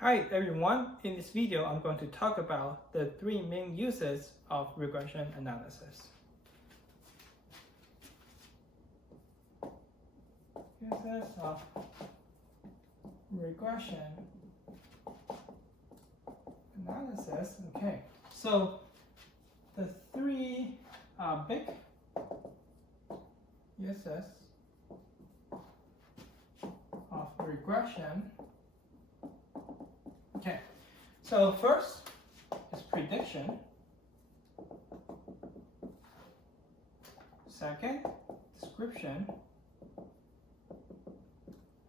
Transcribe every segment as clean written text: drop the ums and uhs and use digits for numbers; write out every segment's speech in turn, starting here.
Hi everyone, in this video I'm going to talk about the three main uses of regression analysis. Uses of regression analysis. Okay, so the three big uses of regression. Okay, so first is prediction. Second, description.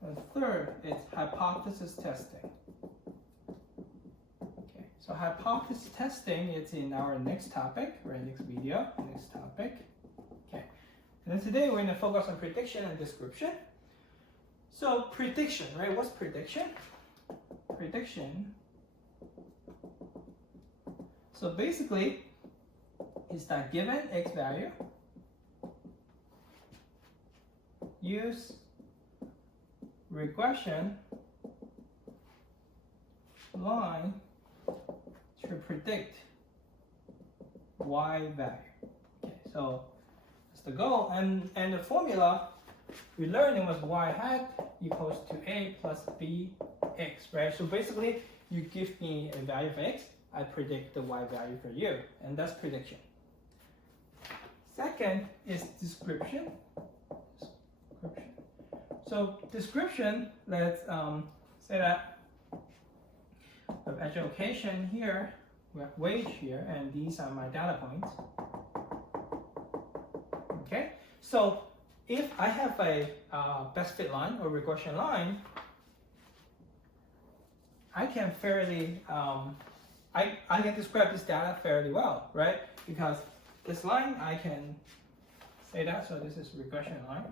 And third is hypothesis testing. Okay, so hypothesis testing is in our next topic, or next video, next topic. Okay, and then today we're going to focus on prediction and description. So prediction, right? What's prediction? Prediction. So basically, is that given x value, use regression line to predict y value. Okay, so that's the goal, and the formula we learned was y hat equals to a plus b x, right? So basically, you give me a value of x, I predict the y value for you, and that's prediction. Second is description. So description, let's say that we have education here, we have wage here, and these are my data points. Okay, so if I have a best fit line or regression line, I can fairly, I can describe this data fairly well, right? Because this line, I can say that, so this is regression line.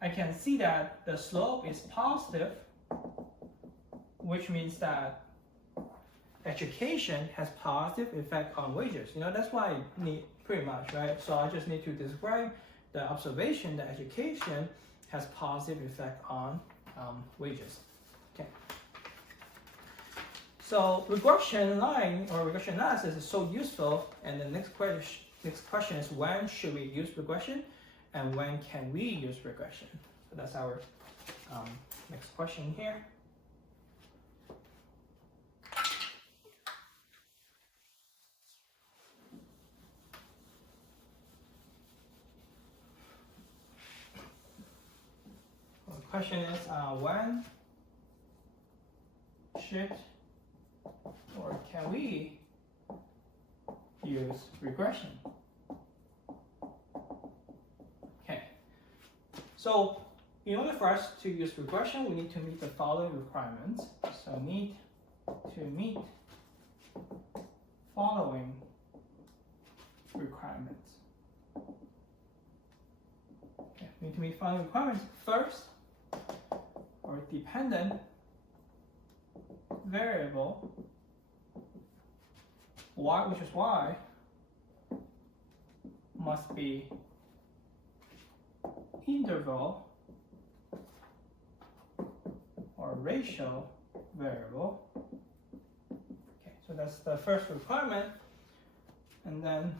I can see that the slope is positive, which means that education has positive effect on wages. You know, that's why I need pretty much, right? So I just need to describe the observation that education has positive effect on wages. Okay. So regression line or regression analysis is so useful, and the next question is, when should we use regression, and when can we use regression? So that's our next question here. Well, the question is, when should or can we use regression? Okay, so in order for us to use regression, we need to meet the following requirements. So need to meet following requirements. Okay, we need to meet following requirements. First, or dependent variable y, which is y, must be interval or ratio variable. Okay, so that's the first requirement. And then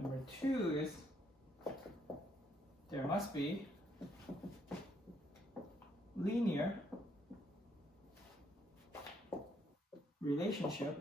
number two is there must be linear relationship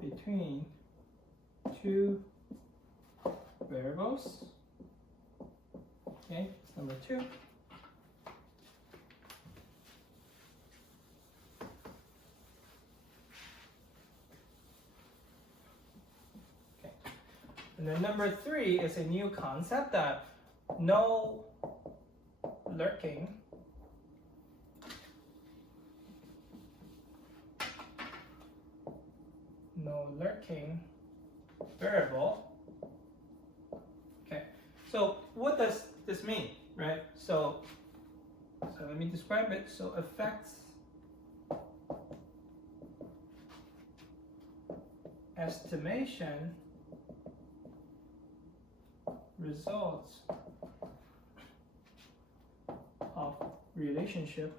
between two variables. Okay, that's number two. Okay, and then number three is a new concept that no lurking variable. Okay, so what does this mean, right? So let me describe it. So affects estimation results of relationship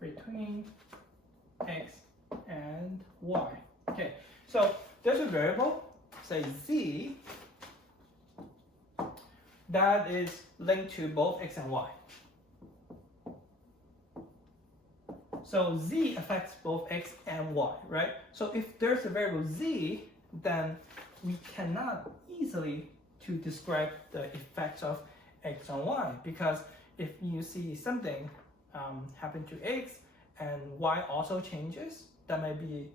between x and y. Okay, so there's a variable, say z, that is linked to both x and y. So z affects both x and y, right? So if there's a variable z, then we cannot easily to describe the effects of x on y, because if you see something happen to x and y also changes, that might be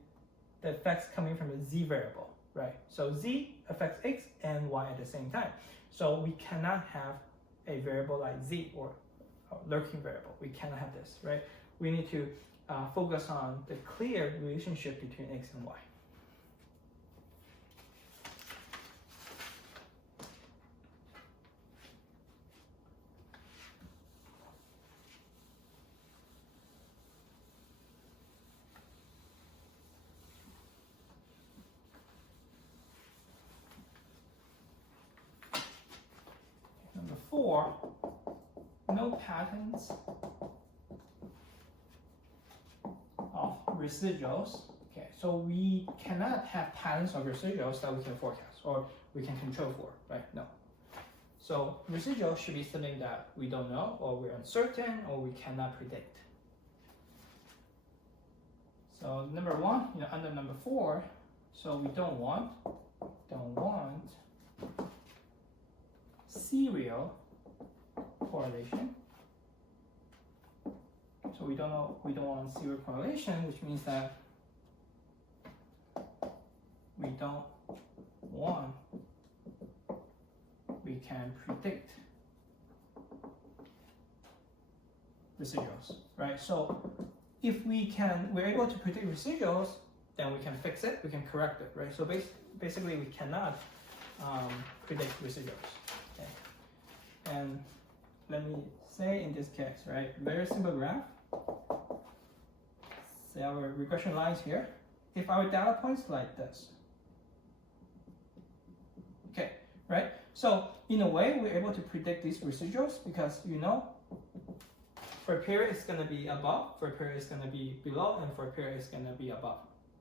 the effects coming from a z variable, right? So z affects x and y at the same time. So we cannot have a variable like z or a lurking variable. We cannot have this, right? We need to focus on the clear relationship between x and y. Number 4, no patterns of residuals. Okay, so we cannot have patterns of residuals that we can forecast or we can control for, right? No. So residuals should be something that we don't know, or we're uncertain, or we cannot predict. So number 1, under number 4, so we don't want serial correlation. So we don't want serial correlation, which means that we don't want we can predict residuals, right? So if we're able to predict residuals, then we can fix it, we can correct it, right? So basically we cannot predict residuals. Okay. And let me say in this case, right, very simple graph. Say our regression lines here. If our data points like this, okay, right? So in a way, we're able to predict these residuals because for a period it's going to be above, for a period it's going to be below, and for a period it's going to be above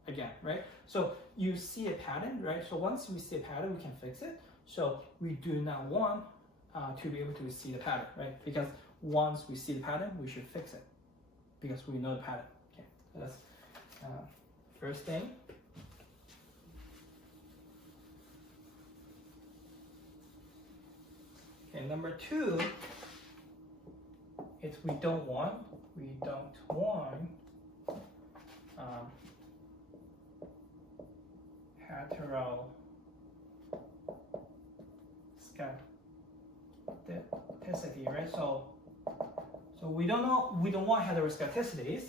again, right? So you see a pattern, right? So once we see a pattern, we can fix it. So we do not want to be able to see the pattern, right? Because once we see the pattern, we should fix it because we know the pattern. Okay, so that's first thing. Okay, number 2 is we don't want heteroscedasticity, right? So we don't want heteroscedasticities,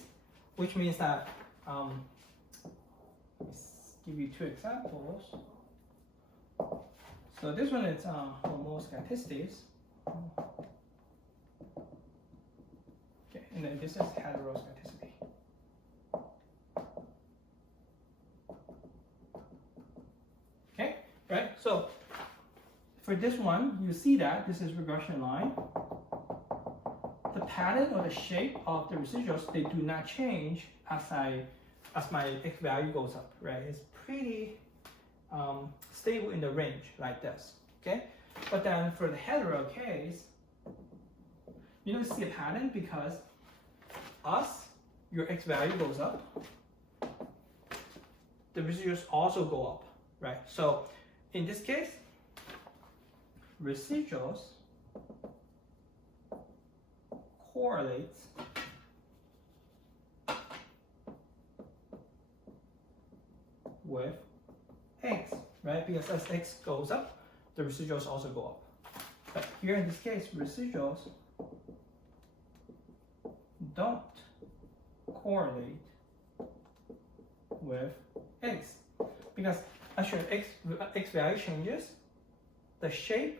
which means that let me give you 2 examples. So this one is homoscedasticities. Okay, and then this is heteroscedasticity. Okay, right? So for this one, you see that this is regression line. The pattern or the shape of the residuals, they do not change as my x value goes up, right? It's pretty stable in the range like this, okay? But then for the hetero case, you don't see a pattern because your x value goes up, the residuals also go up, right? So in this case, residuals correlates with x, right? Because as x goes up, the residuals also go up. But here in this case, residuals don't correlate with x because as your x value changes, the shape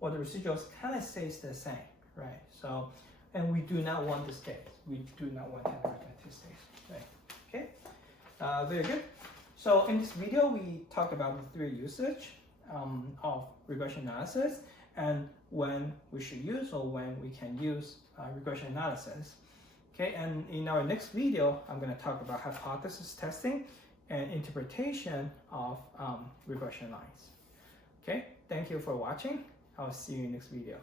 or the residuals kind of stays the same, right? So, and we do not want this case. We do not want heteroscedasticity, right? Okay, very good. So in this video, we talked about the 3 usage of regression analysis, and when we should use or when we can use regression analysis. Okay, and in our next video, I'm going to talk about hypothesis testing and interpretation of regression lines. Okay, thank you for watching. I'll see you in the next video.